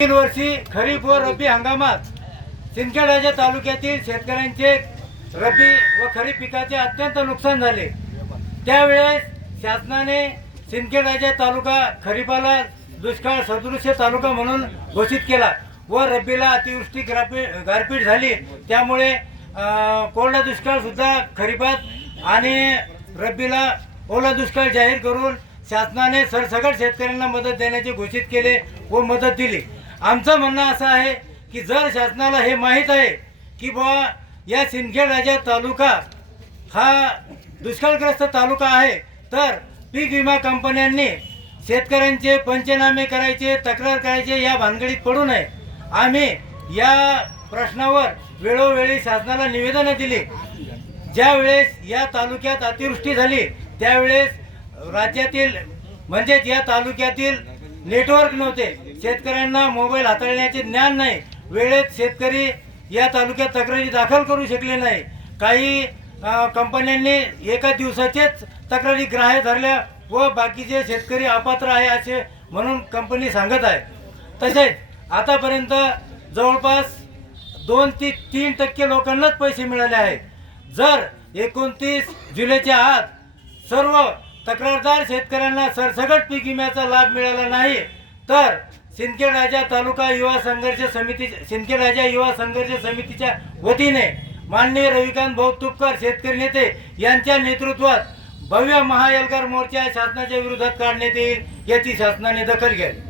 तीन वर्षी खरीप व रब्बी हंगामात सिंदखेडराजा तालुक्यातील शेतकऱ्यांचे रब्बी व खरीप पिकाचे अत्यंत नुकसान झाले. त्यावेळेस शासनाने सिंदखेडराजा तालुका खरीपाला दुष्काळ सदृश्य तालुका म्हणून घोषित केला व रब्बीला अतिवृष्टी गारपीट गारपीट झाली. त्यामुळे कोरडा दुष्काळसुद्धा खरीपात आणि रब्बीला ओला दुष्काळ जाहीर करून शासनाने सरसगट शेतकऱ्यांना मदत देण्याचे घोषित केले व मदत दिली. आमचं म्हणणं असं आहे की जर शासनाला हे माहीत आहे की बुवा या सिंदखेड राजा तालुका हा दुष्काळग्रस्त तालुका आहे तर पीक विमा कंपन्यांनी शेतकऱ्यांचे पंचनामे करायचे तक्रार करायचे या भानगडीत पडू नये. आम्ही या प्रश्नावर वेळोवेळी शासनाला निवेदनं दिली. ज्यावेळेस या तालुक्यात अतिवृष्टी झाली त्यावेळेस राज्यातील म्हणजेच या तालुक्यातील नेटवर्क नव्हते. शेतकऱ्यांना मोबाईल हाताळण्याचे ज्ञान नाही. वेळेत शेतकरी या तालुक्यात तक्रारी दाखल करू शकले नाही. काही कंपन्यांनी एका दिवसाचेच तक्रारी ग्राह्य धरल्या व बाकीचे शेतकरी अपात्र आहे असे म्हणून कंपनी सांगत आहे. तसेच आतापर्यंत जवळपास दोन ते तीन टक्के लोकांनाच पैसे मिळाले आहेत. जर एकोणतीस जुलैच्या आत सर्व तक्रारदार शेतकऱ्यांना सरसगट पीक विम्याचा लाभ मिळाला नाही तर सिंदखेड राजा तालुका युवा संघर्ष समिती सिंदखेड राजा युवा संघर्ष समितीच्या वतीने माननीय रविकांत भाऊ तुपकर शेतकरी नेते यांच्या नेतृत्वात भव्य महाएल्गार मोर्चा शासनाच्या विरोधात काढण्यात येईल याची शासनाने दखल घ्यावी.